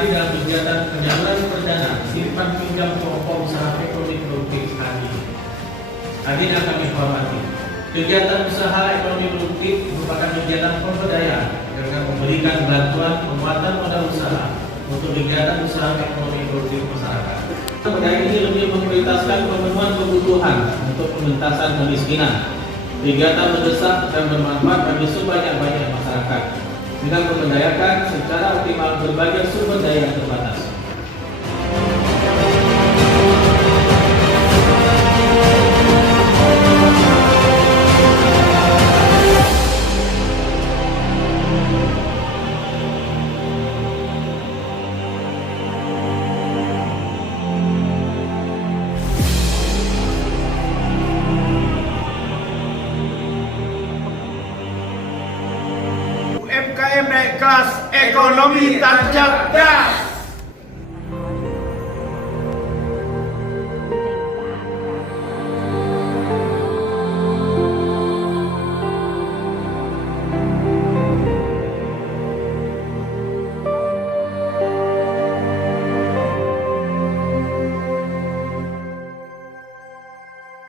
hadir dalam kegiatan penyaluran perdana simpan pinjam kelompok usaha ekonomi produktif hari ini. Hadirin yang kami hormati, kegiatan usaha ekonomi produktif merupakan kegiatan pemberdayaan dengan memberikan bantuan penguatan modal usaha untuk kegiatan usaha ekonomi produktif masyarakat. Pemberdayaan ini lebih memprioritaskan pemenuhan kebutuhan untuk pengentasan kemiskinan. Kegiatan mendesak dan bermanfaat bagi sebanyak-banyaknya masyarakat dengan memberdayakan secara optimal berbagai sumber daya yang terbatas. UMKM naik kelas, ekonomi tancap gas.